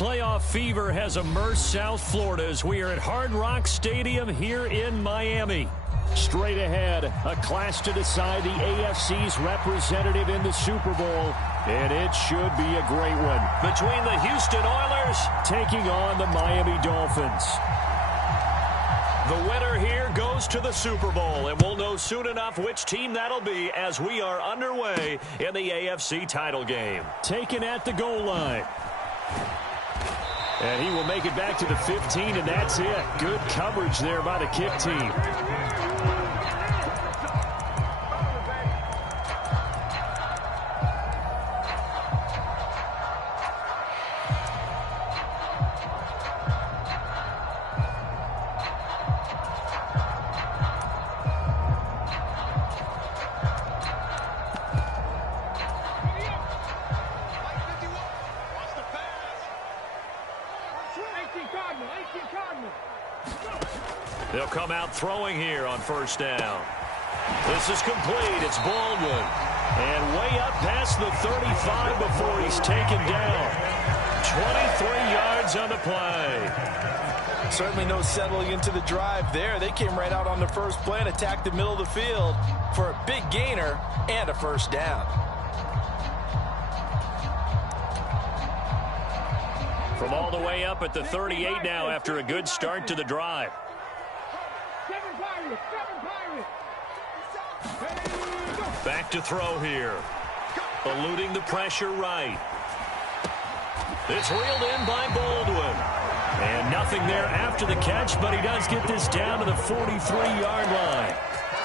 Playoff fever has immersed South Florida as we are at Hard Rock Stadium here in Miami. Straight ahead, a clash to decide the AFC's representative in the Super Bowl, and it should be a great one. Between the Houston Oilers taking on the Miami Dolphins. The winner here goes to the Super Bowl, and we'll know soon enough which team that'll be as we are underway in the AFC title game. Taken at the goal line. And he will make it back to the 15, and that's it. Good coverage there by the kick team. They'll come out throwing here on first down. This is complete. It's Baldwin. And way up past the 35 before he's taken down. 23 yards on the play. Certainly no settling into the drive there. They came right out on the first play and attacked the middle of the field for a big gainer and a first down. From all the way up at the 38 now after a good start to the drive. Back to throw here. Eluding the pressure right. It's reeled in by Baldwin. And nothing there after the catch, but he does get this down to the 43-yard line.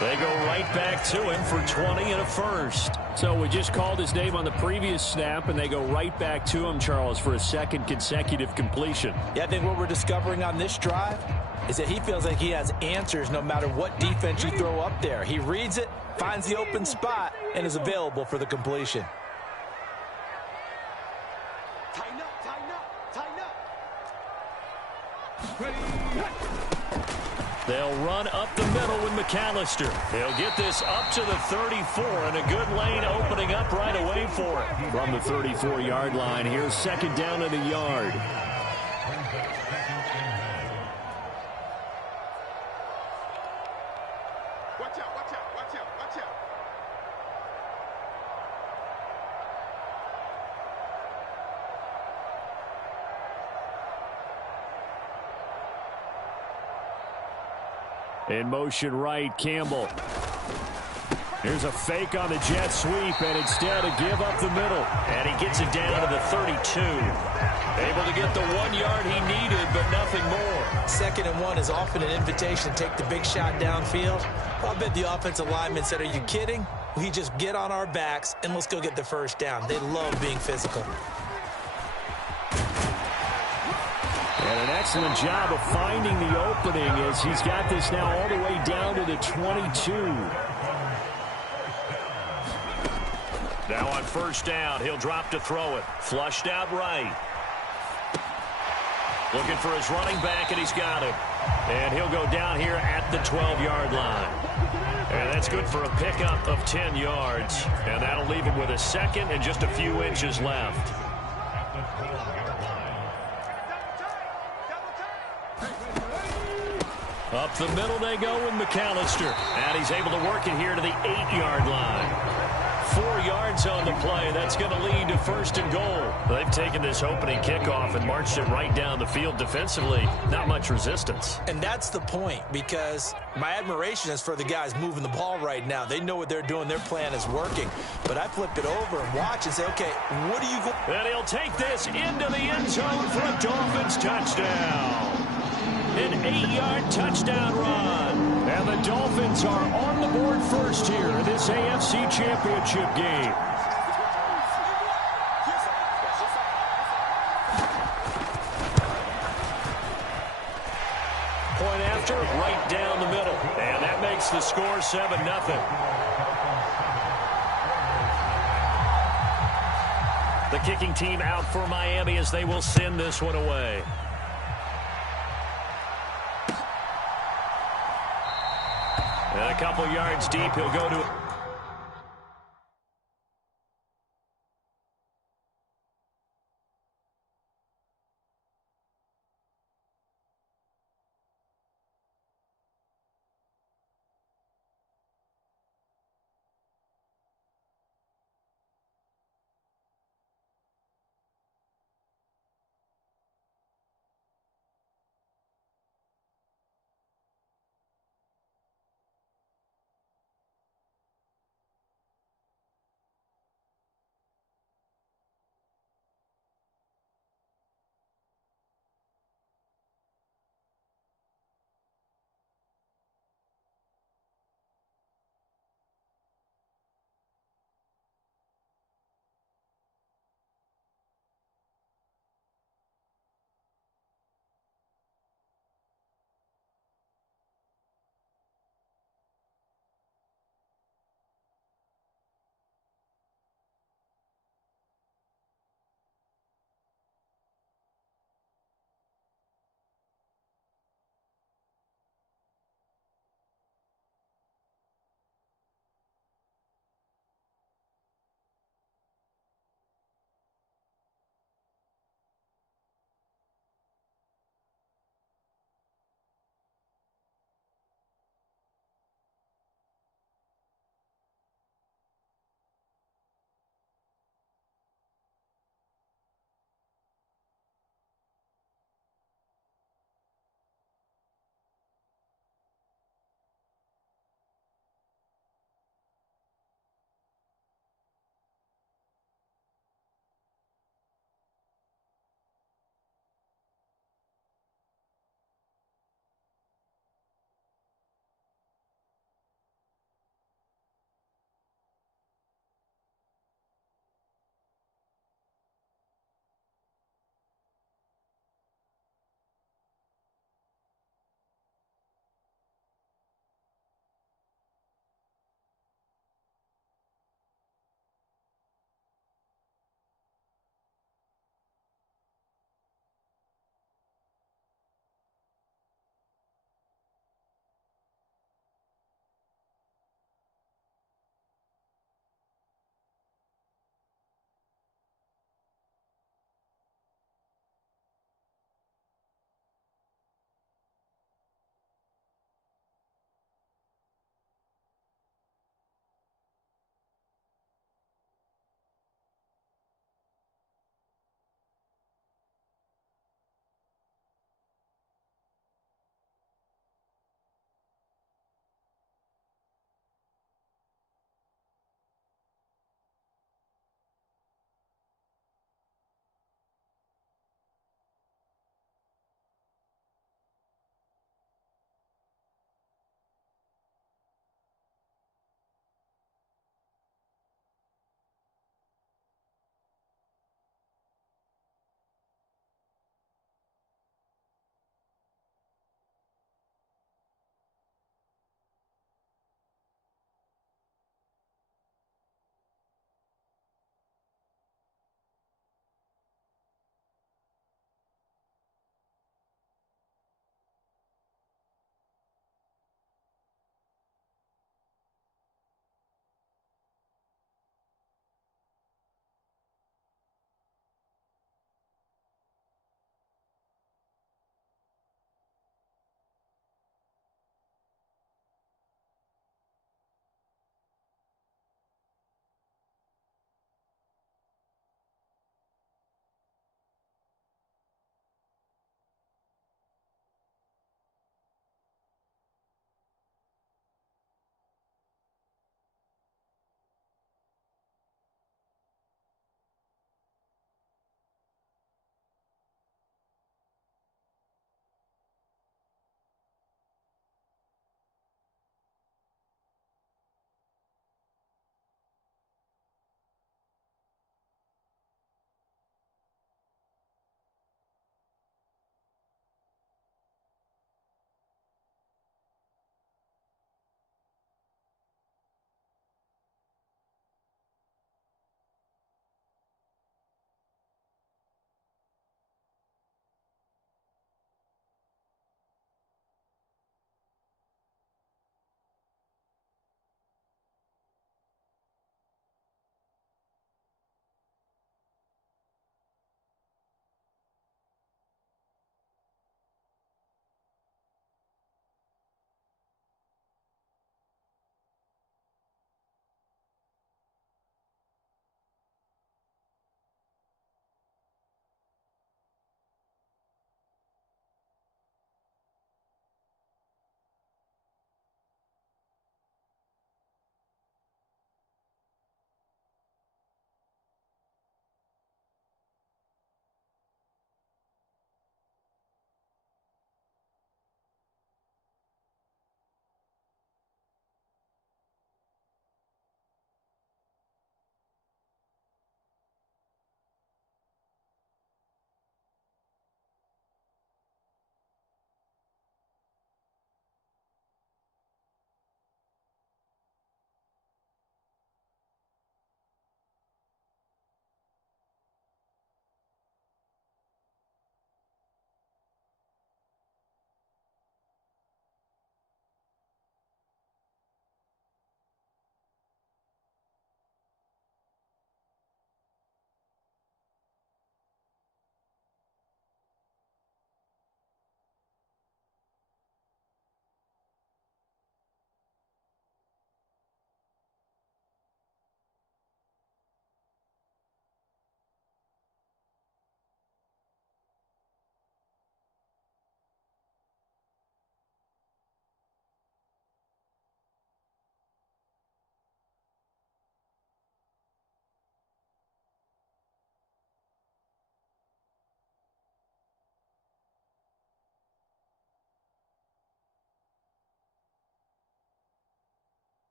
They go right back to him for 20 and a first. So we just called his name on the previous snap, and they go right back to him, Charles, for a second consecutive completion. Yeah, I think what we're discovering on this drive is that he feels like he has answers no matter what defense you throw up there. He reads it, finds the open spot, and is available for the completion. Tighten up, tighten up, tighten up. They'll run up the middle with McAllister. They'll get this up to the 34, and a good lane opening up right away for it. From the 34-yard line, here's second down at a yard. Watch out, watch out, watch out, watch out. In motion right, Campbell. Here's a fake on the jet sweep, and instead a give up the middle. And he gets it down to the 32. Able to get the 1 yard he needed, but nothing more. 2nd and 1 is often an invitation to take the big shot downfield. Well, I bet the offensive lineman said, are you kidding? We just get on our backs, and let's go get the first down. They love being physical. And an excellent job of finding the opening as he's got this now all the way down to the 22. Now on first down, he'll drop to throw it. Flushed out right. Looking for his running back, and he's got him. And he'll go down here at the 12-yard line. And that's good for a pickup of 10 yards. And that'll leave him with a second and just a few inches left. Up the middle they go with McAllister. And he's able to work it here to the 8-yard line. 4 yards on the play. That's going to lead to first and goal. They've taken this opening kickoff and marched it right down the field defensively. Not much resistance. And that's the point, because my admiration is for the guys moving the ball right now. They know what they're doing. Their plan is working. But I flip it over and watch and say, okay, what are you going? And he'll take this into the end zone for a Dolphins touchdown. An 8-yard touchdown run. And the Dolphins are on the board first here in this AFC Championship game. Point after, right down the middle. And that makes the score 7-0. The kicking team out for Miami as they will send this one away. And a couple yards deep, he'll go to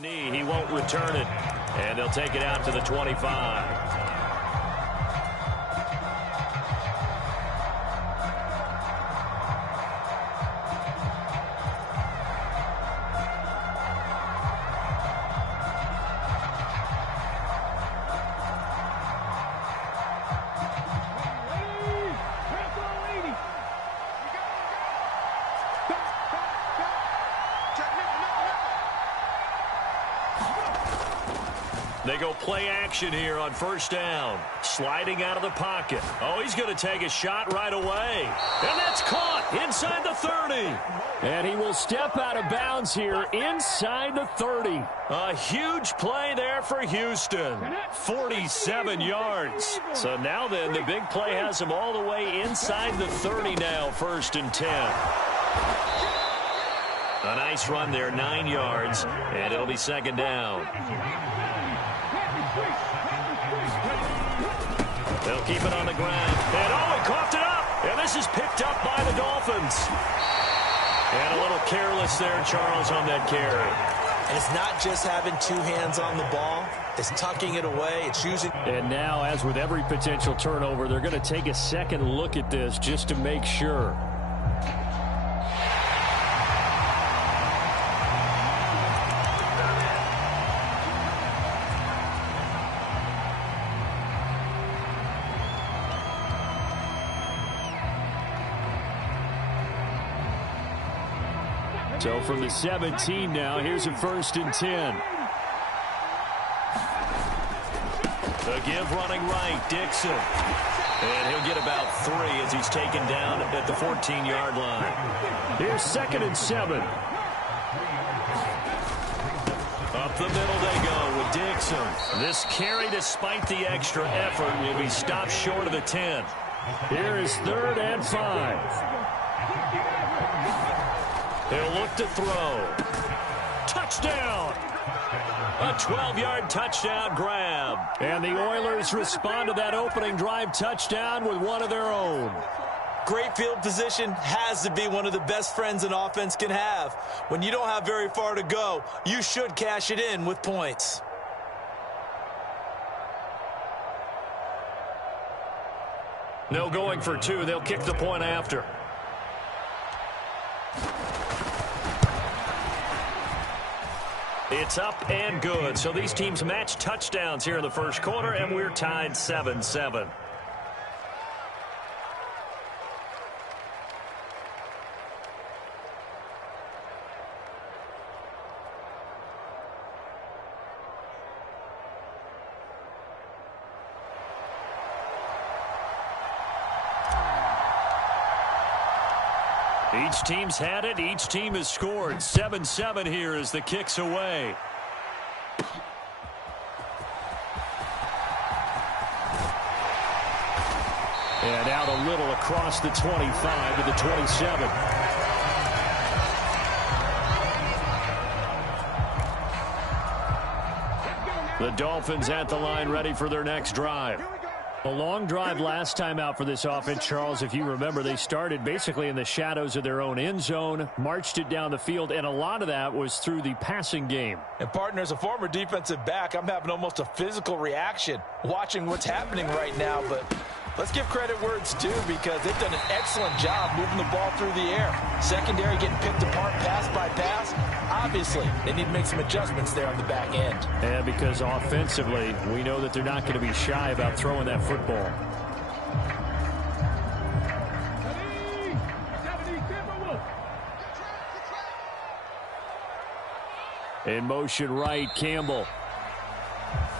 Knee, he won't return it, and they'll take it out to the 25. They go play action here on first down. Sliding out of the pocket. Oh, he's going to take a shot right away. And that's caught inside the 30. And he will step out of bounds here inside the 30. A huge play there for Houston. 47 yards. So now then, the big play has him all the way inside the 30 now, 1st and 10. A nice run there, 9 yards, and it'll be 2nd down. They'll keep it on the ground. And, oh, he coughed it up. And this is picked up by the Dolphins. And a little careless there, Charles, on that carry. And it's not just having 2 hands on the ball. It's tucking it away. It's using. And now, as with every potential turnover, they're going to take a second look at this just to make sure. So from the 17 now, here's a 1st and 10. The give running right, Dixon. And he'll get about 3 as he's taken down at the 14-yard line. Here's 2nd and 7. Up the middle they go with Dixon. This carry, despite the extra effort, will be stopped short of the 10. Here is 3rd and 5. He'll look to throw. Touchdown! A 12-yard touchdown grab. And the Oilers respond to that opening drive touchdown with one of their own. Great field position has to be one of the best friends an offense can have. When you don't have very far to go, you should cash it in with points. No going for 2. They'll kick the point after. It's up and good. So these teams match touchdowns here in the first quarter, and we're tied 7-7. Each team's had it. Each team has scored. 7-7 here as the kick's away. And out a little across the 25 to the 27. The Dolphins at the line ready for their next drive. A long drive last time out for this offense, Charles. If you remember, they started basically in the shadows of their own end zone, marched it down the field, and a lot of that was through the passing game. And, partner, as a former defensive back, I'm having almost a physical reaction watching what's happening right now. But let's give credit where it's due, because they've done an excellent job moving the ball through the air. Secondary getting picked apart pass by pass. Obviously, they need to make some adjustments there on the back end. And because offensively, we know that they're not going to be shy about throwing that football. In motion right, Campbell.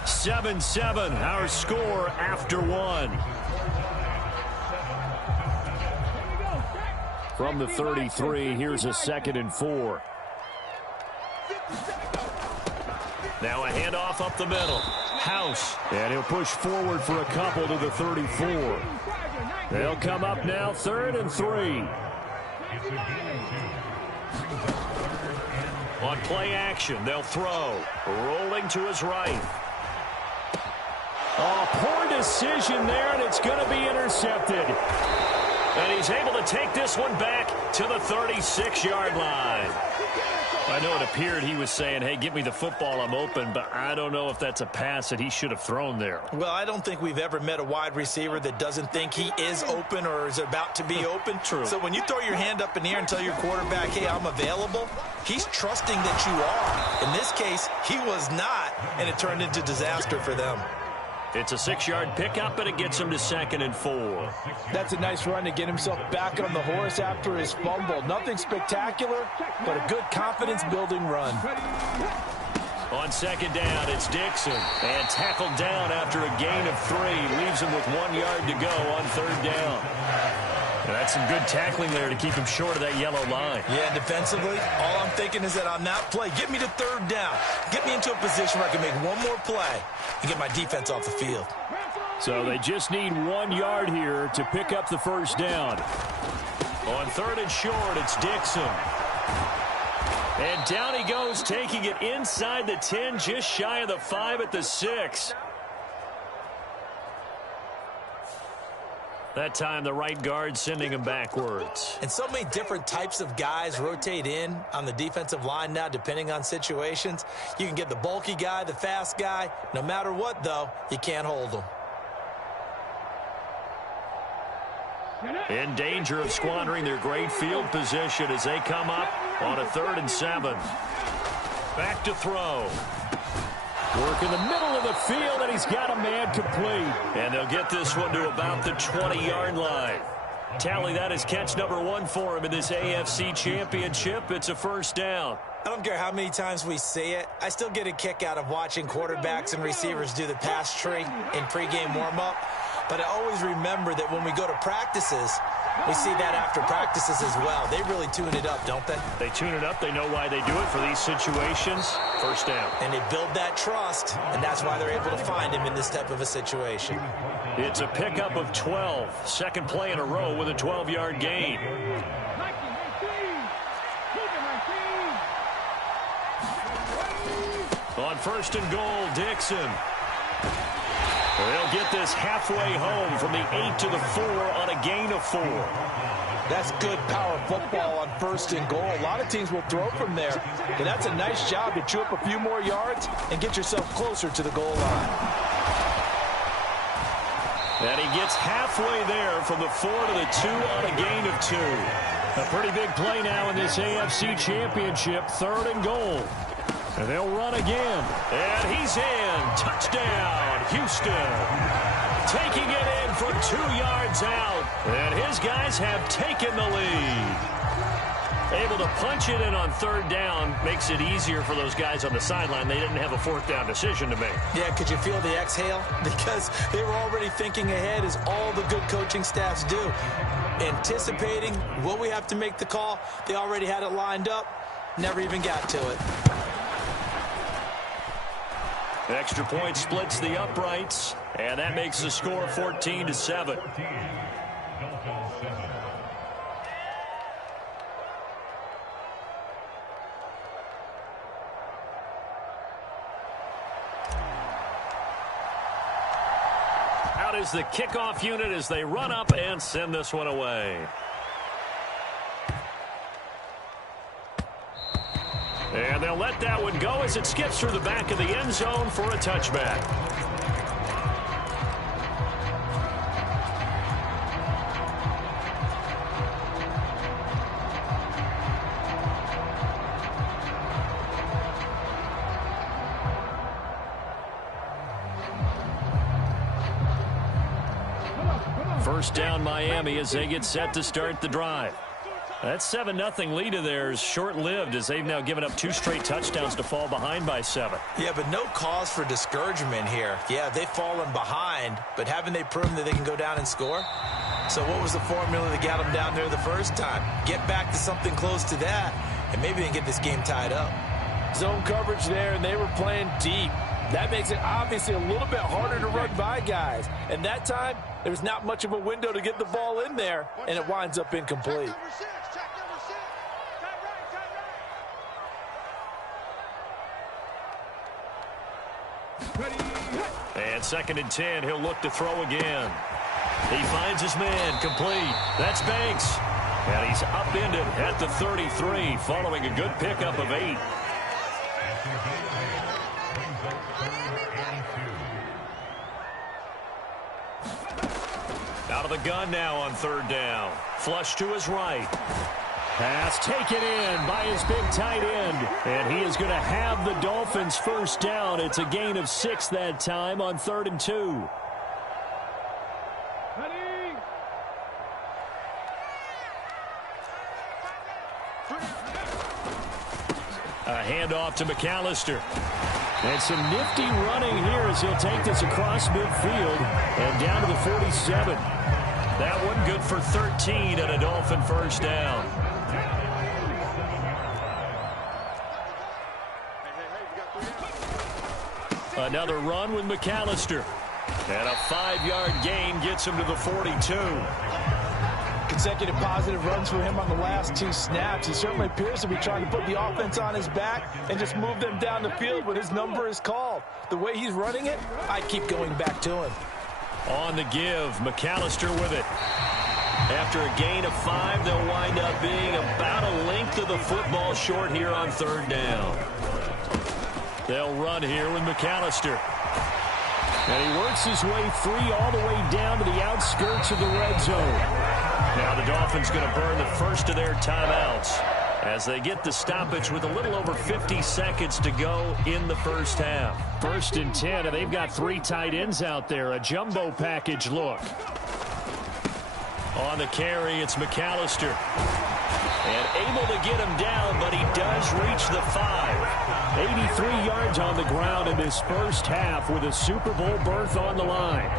7-7, our score after 1. From the 33, here's a 2nd and 4. Now a handoff up the middle. House. And he'll push forward for a couple to the 34. They'll come up now 3rd and 3. On play action, they'll throw. Rolling to his right. Oh, poor decision there, and it's going to be intercepted. And he's able to take this one back to the 36-yard line. I know it appeared he was saying, hey, give me the football, I'm open, but I don't know if that's a pass that he should have thrown there. Well, I don't think we've ever met a wide receiver that doesn't think he is open or is about to be open. True. So when you throw your hand up in the air and tell your quarterback, hey, I'm available, he's trusting that you are. In this case, he was not, and it turned into disaster for them. It's a 6-yard pickup, and it gets him to 2nd and 4. That's a nice run to get himself back on the horse after his fumble. Nothing spectacular, but a good confidence-building run. On 2nd down, it's Dixon. And tackled down after a gain of 3. Leaves him with 1 yard to go on 3rd down. And that's some good tackling there to keep him short of that yellow line. Yeah, and defensively, all I'm thinking is that on that play, get me to 3rd down. Get me into a position where I can make one more play and get my defense off the field. So they just need 1 yard here to pick up the 1st down. On 3rd and short, it's Dixon. And down he goes, taking it inside the 10, just shy of the 5 at the 6. That time, the right guard sending him backwards. And so many different types of guys rotate in on the defensive line now, depending on situations. You can get the bulky guy, the fast guy. No matter what, though, you can't hold them. In danger of squandering their great field position as they come up on a 3rd and 7. Back to throw. Work in the middle of the field, and he's got a man complete. And they'll get this one to about the 20-yard line. Tally that is catch number 1 for him in this AFC Championship. It's a 1st down. I don't care how many times we say it. I still get a kick out of watching quarterbacks and receivers do the pass tree in pregame warm-up. But I always remember that when we go to practices, we see that after practices as well. They really tune it up, don't they? They tune it up. They know why they do it for these situations. 1st down. And they build that trust, and that's why they're able to find him in this type of a situation. It's a pickup of 12. 2nd play in a row with a 12-yard gain. On 1st and goal, Dixon. They'll get this halfway home from the 8 to the 4 on a gain of 4. That's good power football on 1st and goal. A lot of teams will throw from there, but that's a nice job to chew up a few more yards and get yourself closer to the goal line. And he gets halfway there from the 4 to the 2 on a gain of 2. A pretty big play now in this AFC Championship, 3rd and goal. And they'll run again. And he's in. Touchdown, Houston. Taking it in from 2 yards out. And his guys have taken the lead. Able to punch it in on 3rd down makes it easier for those guys on the sideline. They didn't have a 4th down decision to make. Yeah, could you feel the exhale? Because they were already thinking ahead, as all the good coaching staffs do. Anticipating, will we have to make the call? They already had it lined up. Never even got to it. Extra point splits the uprights, and that makes the score 14-7. Out is the kickoff unit as they run up and send this one away. And they'll let that one go as it skips through the back of the end zone for a touchback. First down Miami as they get set to start the drive. That 7-0 lead of theirs short-lived as they've now given up 2 straight touchdowns to fall behind by 7. Yeah, but no cause for discouragement here. Yeah, they've fallen behind, but haven't they proven that they can go down and score? So what was the formula that got them down there the first time? Get back to something close to that, and maybe they can get this game tied up. Zone coverage there, and they were playing deep. That makes it obviously a little bit harder to run by guys. And that time, there's not much of a window to get the ball in there, and it winds up incomplete. And 2nd and 10, he'll look to throw again. He finds his man, complete. That's Banks. And he's upended at the 33 following a good pickup of 8. Out of the gun now on 3rd down. Flush to his right. Pass taken in by his big tight end. And he is going to have the Dolphins' 1st down. It's a gain of 6 that time on 3rd and 2. A handoff to McAllister. And some nifty running here as he'll take this across midfield and down to the 47. That one good for 13 and a Dolphin 1st down. Another run with McAllister. And a 5-yard gain gets him to the 42. Consecutive positive runs for him on the last 2 snaps. He certainly appears to be trying to put the offense on his back and just move them down the field when his number is called. The way he's running it, I keep going back to him. On the give, McAllister with it. After a gain of 5, they'll wind up being about a length of the football short here on 3rd down. They'll run here with McAllister. And he works his way free all the way down to the outskirts of the red zone. Now the Dolphins going to burn the first of their timeouts as they get the stoppage with a little over 50 seconds to go in the 1st half. 1st and 10, and they've got 3 tight ends out there. A jumbo package look. On the carry, it's McAllister. And able to get him down, but he does reach the 5. 83 yards on the ground in this 1st half with a Super Bowl berth on the line.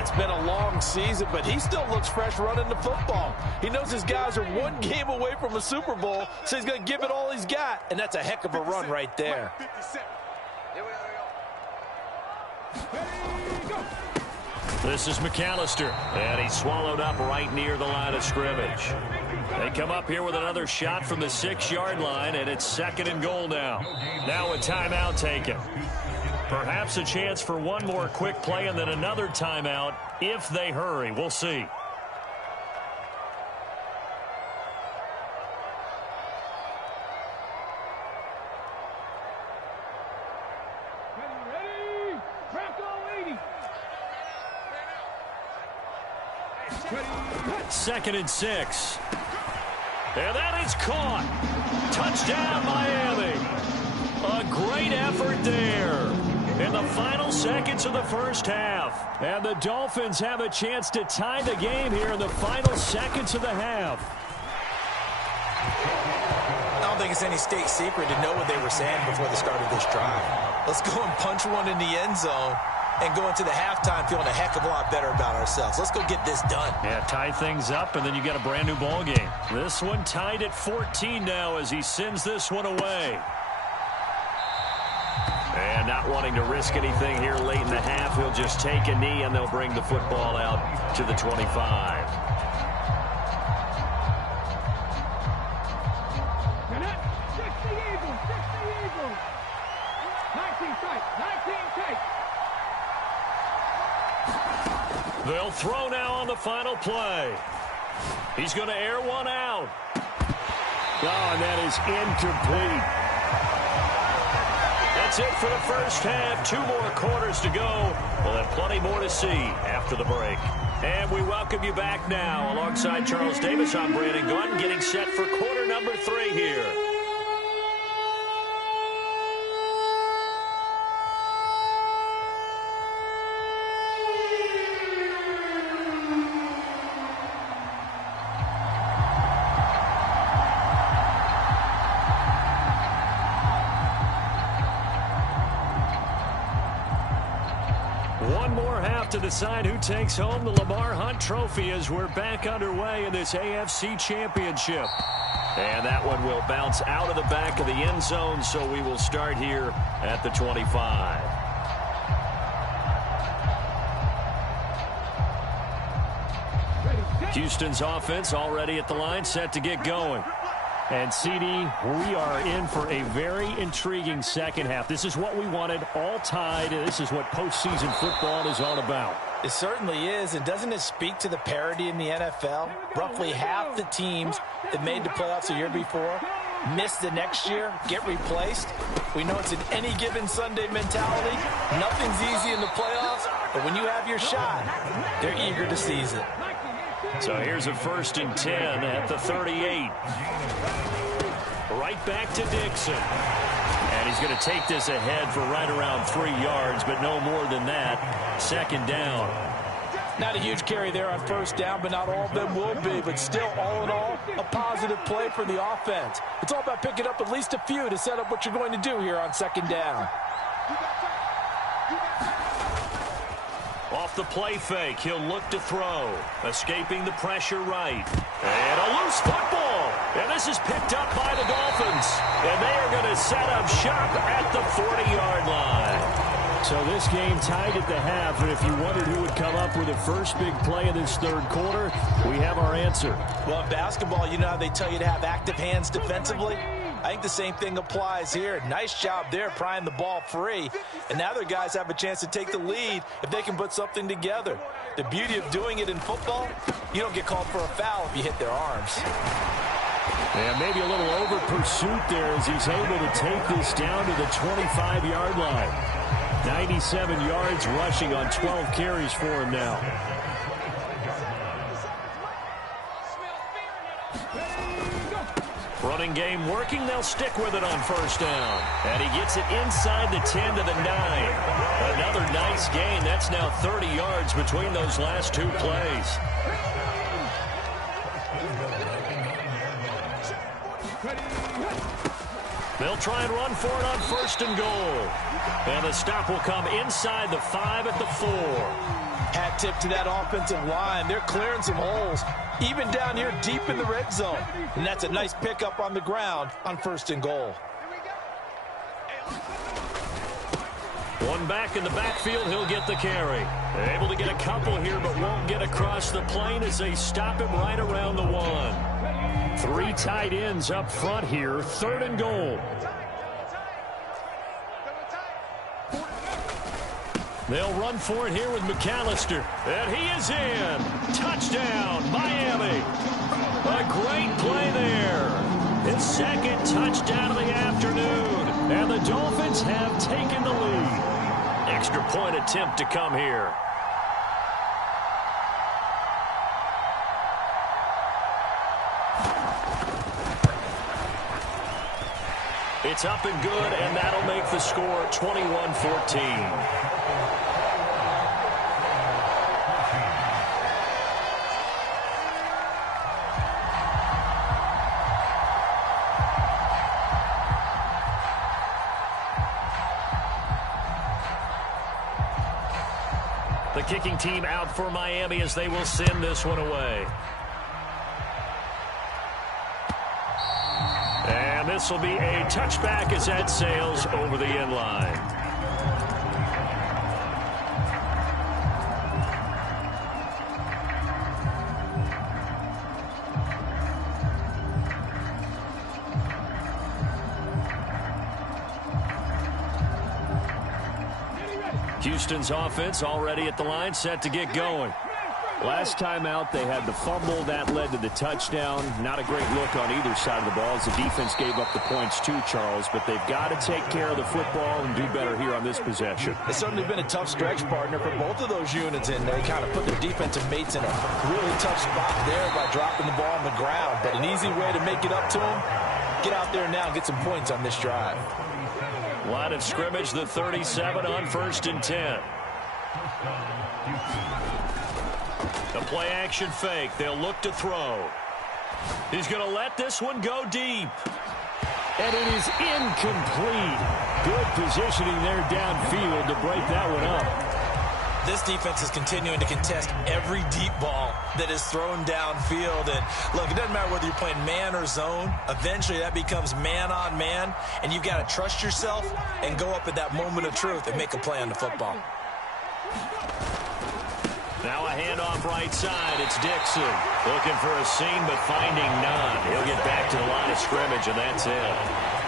It's been a long season, but he still looks fresh running the football. He knows his guys are 1 game away from a Super Bowl, so he's going to give it all he's got. And that's a heck of a run right there. This is McAllister, and he's swallowed up right near the line of scrimmage. They come up here with another shot from the 6-yard line, and it's 2nd and goal now. Now a timeout taken. Perhaps a chance for one more quick play and then another timeout if they hurry. We'll see. Second and 6. And that is caught. Touchdown, Miami. A great effort there in the final seconds of the 1st half. And the Dolphins have a chance to tie the game here in the final seconds of the half. I don't think it's any state secret to know what they were saying before the start of this drive. Let's go and punch one in the end zone and go into the halftime feeling a heck of a lot better about ourselves. Let's go get this done. Yeah, tie things up, and then you get a brand new ball game. This one tied at 14 now as he sends this one away. And not wanting to risk anything here late in the half, he'll just take a knee, and they'll bring the football out to the 25. They'll throw now on the final play. He's going to air one out. Oh, and that is incomplete. That's it for the 1st half. 2 more quarters to go. We'll have plenty more to see after the break. And we welcome you back now. Alongside Charles Davis, I'm Brandon Gunn, getting set for quarter number 3 here. One more half to decide who takes home the Lamar Hunt Trophy as we're back underway in this AFC Championship. And that one will bounce out of the back of the end zone, so we will start here at the 25. Houston's offense already at the line, set to get going. And, CD, we are in for a very intriguing 2nd half. This is what we wanted, all tied. This is what postseason football is all about. It certainly is, and doesn't it speak to the parity in the NFL? Roughly half the teams that made the playoffs a year before miss the next year, get replaced. We know it's an any given Sunday mentality. Nothing's easy in the playoffs, but when you have your shot, they're eager to seize it. So here's a 1st and 10 at the 38. Right back to Dixon. And he's going to take this ahead for right around 3 yards, but no more than that. 2nd down. Not a huge carry there on 1st down, but not all of them will be. But still, all in all, a positive play for the offense. It's all about picking up at least a few to set up what you're going to do here on 2nd down. Off the play fake, he'll look to throw. Escaping the pressure right. And a loose football. And this is picked up by the Dolphins. And they are going to set up shop at the 40-yard line. So this game tied at the half, and if you wondered who would come up with the first big play in this 3rd quarter, we have our answer. Well, in basketball, you know how they tell you to have active hands defensively? I think the same thing applies here. Nice job there prying the ball free. And now their guys have a chance to take the lead if they can put something together. The beauty of doing it in football, you don't get called for a foul if you hit their arms. And maybe a little over pursuit there as he's able to take this down to the 25-yard line. 97 yards rushing on 12 carries for him now. Running game working. They'll stick with it on 1st down. And he gets it inside the 10 to the 9. Another nice gain. That's now 30 yards between those last 2 plays. They'll try and run for it on 1st and goal. And the stop will come inside the 5 at the 4. Hat tip to that offensive line. They're clearing some holes, even down here deep in the red zone. And that's a nice pickup on the ground on 1st and goal. One back in the backfield, he'll get the carry. Able to get a couple here, but won't get across the plane as they stop him right around the 1. 3 tight ends up front here, 3rd and goal. They'll run for it here with McAllister. And he is in. Touchdown, Miami. A great play there. His 2nd touchdown of the afternoon. And the Dolphins have taken the lead. Extra point attempt to come here. It's up and good, and that'll make the score 21-14. The kicking team out for Miami as they will send this one away. And this will be a touchback as that sails over the end line. Houston's offense already at the line, set to get going. Last time out, they had the fumble. That led to the touchdown. Not a great look on either side of the ball as the defense gave up the points too, Charles. But they've got to take care of the football and do better here on this possession. It's certainly been a tough stretch, partner, for both of those units, and they kind of put their defensive mates in a really tough spot there by dropping the ball on the ground. But an easy way to make it up to them, get out there now and get some points on this drive. Line of scrimmage, the 37 on 1st and 10. The play action fake. They'll look to throw. He's going to let this one go deep. And it is incomplete. Good positioning there downfield to break that one up. This defense is continuing to contest every deep ball that is thrown downfield. And look, it doesn't matter whether you're playing man or zone. Eventually that becomes man on man. And you've got to trust yourself and go up at that moment of truth and make a play on the football. Now a handoff right side. It's Dixon looking for a seam but finding none. He'll get back to the line of scrimmage, and that's it.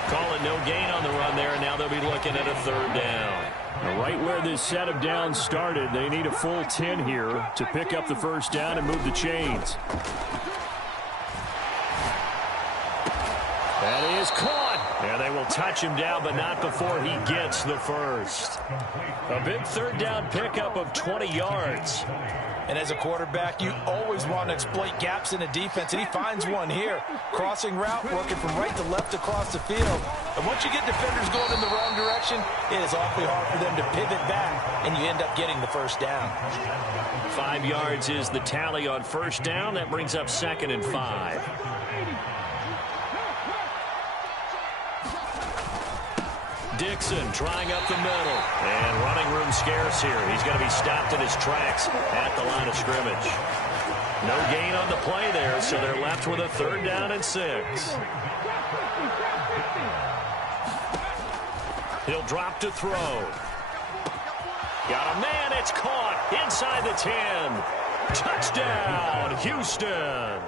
Calling no gain on the run there, and now they'll be looking at a 3rd down. Right where this set of downs started, they need a full 10 here to pick up the first down and move the chains. That is caught. And they will touch him down, but not before he gets the first. A big third down pickup of 20 yards. And as a quarterback, you always want to exploit gaps in the defense, and he finds one here. Crossing route, working from right to left across the field. And once you get defenders going in the wrong direction, it is awfully hard for them to pivot back, and you end up getting the first down. 5 yards is the tally on first down. That brings up 2nd and 5. Dixon trying up the middle. And running room scarce here. He's going to be stopped in his tracks at the line of scrimmage. No gain on the play there, so they're left with a 3rd down and 6. He'll drop to throw. Got a man. It's caught inside the 10. Touchdown, Houston.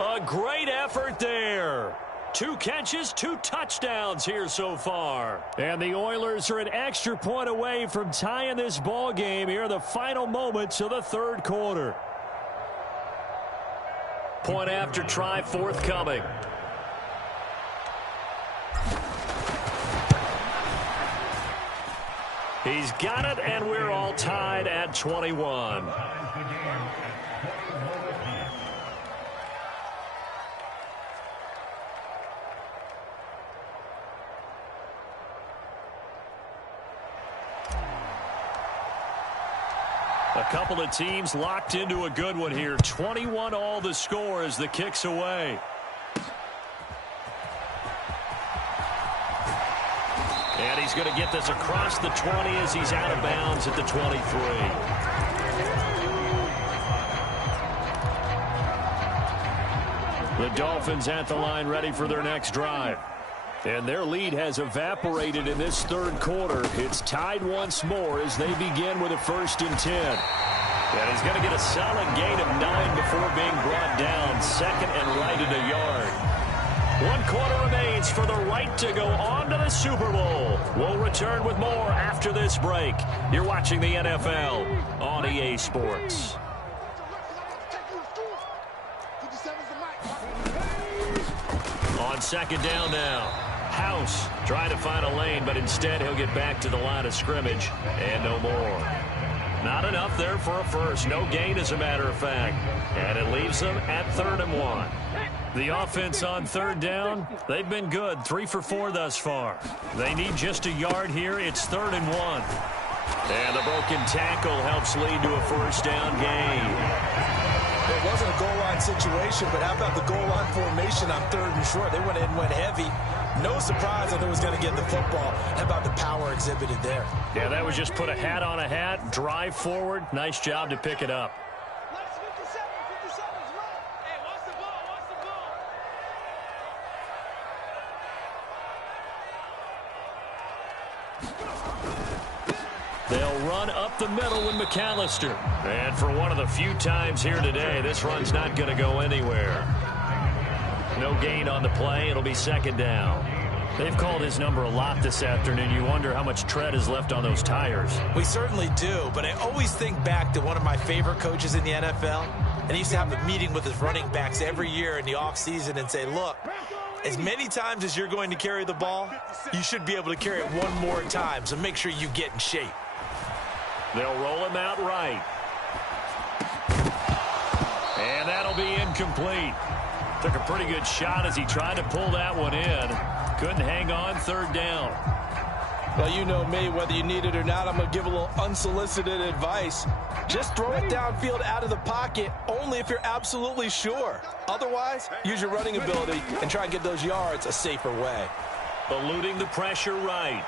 A great effort there. 2 catches, 2 touchdowns here so far. And the Oilers are an extra point away from tying this ball game here in the final moments of the 3rd quarter. Point after try forthcoming. He's got it, and we're all tied at 21. A couple of teams locked into a good one here. 21 all the score as the kick's away. And he's going to get this across the 20 as he's out of bounds at the 23. The Dolphins at the line ready for their next drive. And their lead has evaporated in this 3rd quarter. It's tied once more as they begin with a 1st and 10. And he's going to get a solid gain of 9 before being brought down. 2nd and right at a yard. 1 quarter remains for the right to go on to the Super Bowl. We'll return with more after this break. You're watching the NFL on EA Sports. On 2nd down now. House trying to find a lane, but instead he'll get back to the line of scrimmage and no more. Not enough there for a first. No gain, as a matter of fact. And it leaves them at 3rd and 1. The offense on 3rd down, they've been good. 3 for 4 thus far. They need just a yard here. It's 3rd and 1. And the broken tackle helps lead to a 1st down gain. It wasn't a goal line situation, but how about the goal line formation on 3rd and short? They went in and went heavy. No surprise that they was going to get the football. How about the power exhibited there? Yeah, that was just put a hat on a hat, drive forward. Nice job to pick it up. They'll run up the middle with McAllister. And for one of the few times here today, this run's not going to go anywhere. No gain on the play. It'll be 2nd down. They've called his number a lot this afternoon. You wonder how much tread is left on those tires. We certainly do, but I always think back to one of my favorite coaches in the NFL. And he used to have a meeting with his running backs every year in the offseason and say, look, as many times as you're going to carry the ball, you should be able to carry it one more time, so make sure you get in shape. They'll roll him out right. And that'll be incomplete. Took a pretty good shot as he tried to pull that one in. Couldn't hang on 3rd down. Well, you know me, whether you need it or not, I'm going to give a little unsolicited advice. Just throw it downfield out of the pocket only if you're absolutely sure. Otherwise, use your running ability and try and get those yards a safer way. Eluding the pressure right.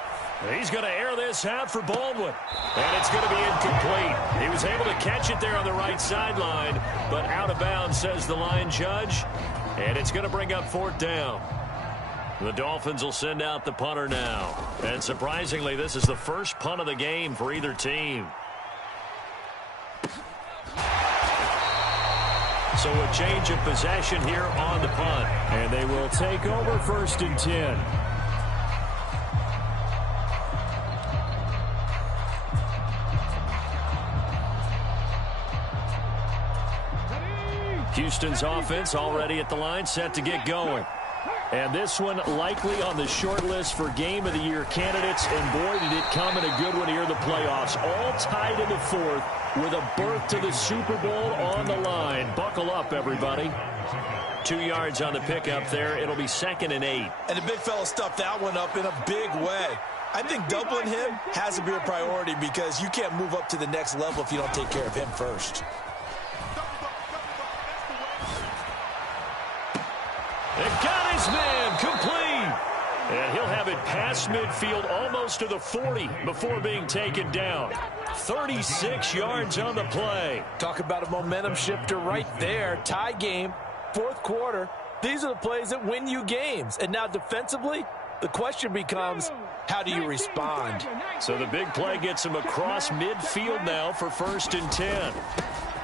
He's going to air this out for Baldwin. And it's going to be incomplete. He was able to catch it there on the right sideline, but out of bounds, says the line judge. And it's going to bring up 4th down. The Dolphins will send out the punter now. And surprisingly, this is the first punt of the game for either team. So a change of possession here on the punt. And they will take over 1st and 10. Houston's offense already at the line, set to get going. And this one likely on the short list for Game of the Year candidates. And boy, did it come in a good one here in the playoffs. All tied in the fourth with a berth to the Super Bowl on the line. Buckle up, everybody. 2 yards on the pickup there. It'll be 2nd and 8. And the big fella stuffed that one up in a big way. I think doubling him has to be a priority because you can't move up to the next level if you don't take care of him first. And got his man complete. And he'll have it past midfield almost to the 40 before being taken down. 36 yards on the play. Talk about a momentum shifter right there. Tie game, fourth quarter. These are the plays that win you games. And now defensively, the question becomes, how do you respond? So the big play gets him across midfield now for 1st and 10.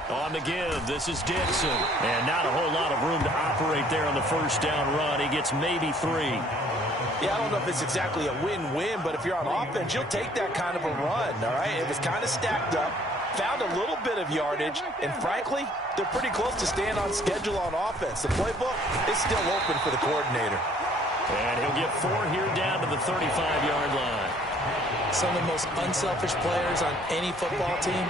On the give, this is Dixon. And not a whole lot of room to operate there on the first down run. He gets maybe 3. Yeah, I don't know if it's exactly a win-win, but if you're on offense, you'll take that kind of a run, all right? It was kind of stacked up, found a little bit of yardage, and frankly, they're pretty close to staying on schedule on offense. The playbook is still open for the coordinator. And he'll get 4 here down to the 35-yard line. Some of the most unselfish players on any football team,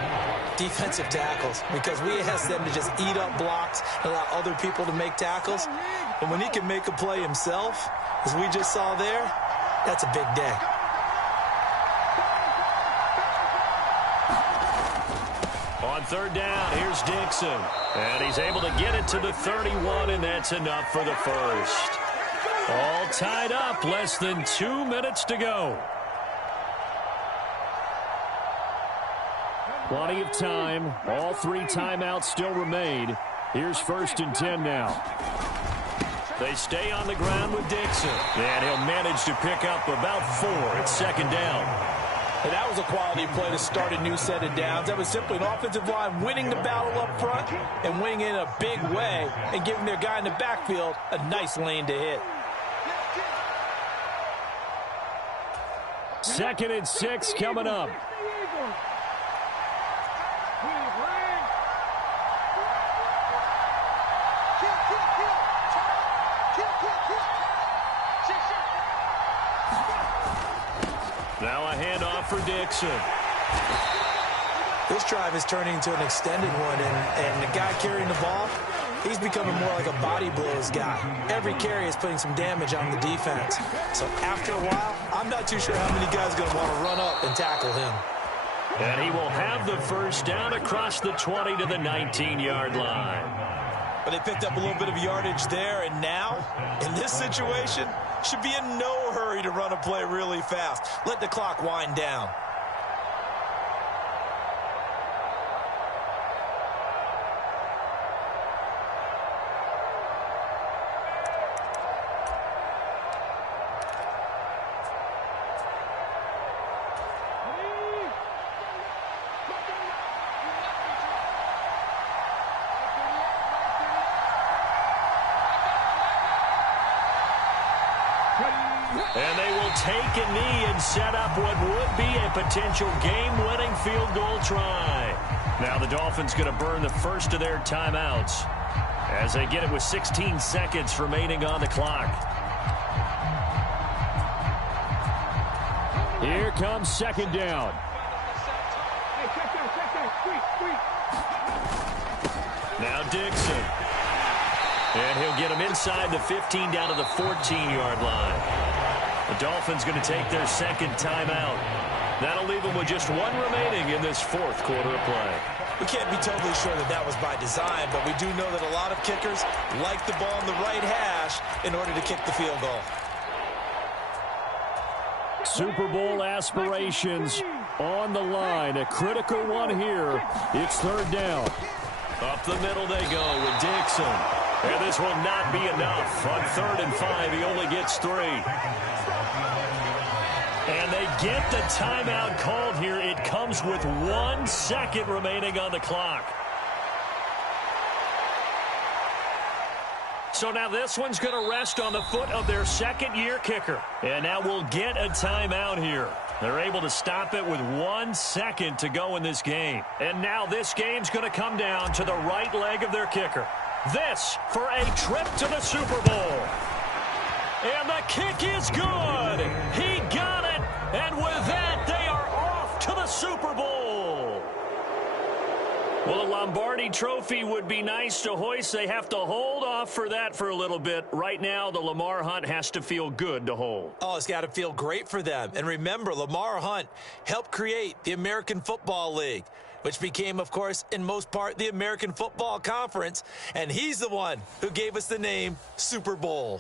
defensive tackles, because we ask them to just eat up blocks and allow other people to make tackles. And when he can make a play himself, as we just saw there, that's a big day. On 3rd down, here's Dixon. And he's able to get it to the 31, and that's enough for the first. All tied up, less than 2 minutes to go. Plenty of time. All 3 timeouts still remain. Here's 1st and 10 now. They stay on the ground with Dixon. And he'll manage to pick up about 4 at 2nd down. And that was a quality play to start a new set of downs. That was simply an offensive line winning the battle up front and winning it in a big way and giving their guy in the backfield a nice lane to hit. 2nd and 6 coming up. Now a handoff for Dixon. This drive is turning into an extended one, and the guy carrying the ball, he's becoming more like a body blows guy. Every carry is putting some damage on the defense. So after a while, I'm not too sure how many guys are going to want to run up and tackle him. And he will have the first down across the 20 to the 19-yard line. But they picked up a little bit of yardage there, and now, in this situation, should be in no hurry to run a play really fast. Let the clock wind down. And they will take a knee and set up what would be a potential game-winning field goal try. Now the Dolphins going to burn the first of their timeouts as they get it with 16 seconds remaining on the clock. Here comes 2nd down. Now Dixon. And he'll get him inside the 15 down to the 14-yard line. The Dolphins going to take their 2nd timeout. That'll leave them with just 1 remaining in this 4th quarter of play. We can't be totally sure that that was by design, but we do know that a lot of kickers like the ball in the right hash in order to kick the field goal. Super Bowl aspirations on the line. A critical one here. It's 3rd down. Up the middle they go with Dixon. And this will not be enough. On 3rd and 5, he only gets 3. And they get the timeout called here. It comes with 1 second remaining on the clock. So now this one's going to rest on the foot of their 2nd-year kicker. And now we'll get a timeout here. They're able to stop it with 1 second to go in this game. And now this game's going to come down to the right leg of their kicker. This for a trip to the Super Bowl. And the kick is good. He got it. And with that, they are off to the Super Bowl. Well, the Lombardi Trophy would be nice to hoist. They have to hold off for that for a little bit. Right now, the Lamar Hunt has to feel good to hold. Oh, it's got to feel great for them. And remember, Lamar Hunt helped create the American Football League, which became, of course, in most part, the American Football Conference. And he's the one who gave us the name Super Bowl.